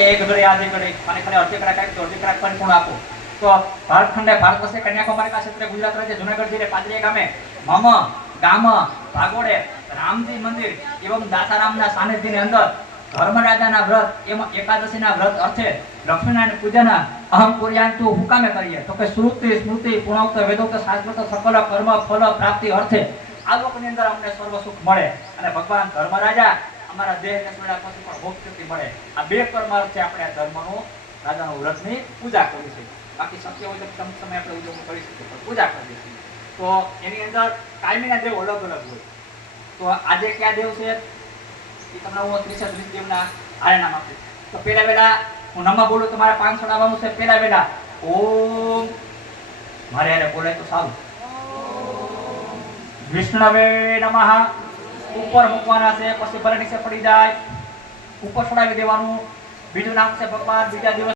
કે એક ઘડે આ ઘડે અને ખાલી અડધી કલાક તો અડધી કલાક પણ પૂર્ણ આપો તો ભારતખંડે ભારત વર્ષે કન્યાકુમારી પાસે ક્ષેત્રે ગુજરાત રાજ્ય જુનાગઢ જિલ્લે પાદરીયા ગામે મમ ગામ ભાગોડે રામજી મંદિર એવં દાસારામના સાનિધ્યની અંદર ધર્મરાજાના વ્રત એમાં એકાદશીના વ્રત અર્થે લક્ષ્મીનારાયણ પૂજન અહમ પુર્યાંતુ હુકામે કરીએ તો કે શ્રુતિ સ્મૃતિ પુણોક્ત વેદોક્ત શાસ્ત્રોક્ત સકલ કર્મ ફલ પ્રાપ્તિ અર્થે આ લોકની અંદર અમને સર્વ સુખ મળે અને ભગવાન ધર્મરાજા અમારા દેહને છોડ્યા પછી પણ મોક્ષ મળે આ બે કર્મ અર્થે આપણે આ ધર્મનું રાજાનું વ્રતની પૂજા કરી છે બાકી શક્ય હોય તો કમ સમય આપણે ઉજવણી કરી શકીએ પણ પૂજા કરીએ છીએ તો એની અંદર કાયમીના દેવ અલગ અલગ હોય તો આજે કયા દેવ છે એ તમને હું 30 દેવના આરણામ આપીશ તો પહેલા વેલા હું નમઃ બોલું તમારે 5 છોડાવવાનું છે પહેલા વેલા ઓમ મારે યારે બોલાય તો સારું વિષ્ણવે નમઃ ઉપર મૂકવાના છે પછી ભરે નીચે પડી જાય ઉપર છોડાવી દેવાનું બીજું નામ છે ભગવાન બીજા દિવસ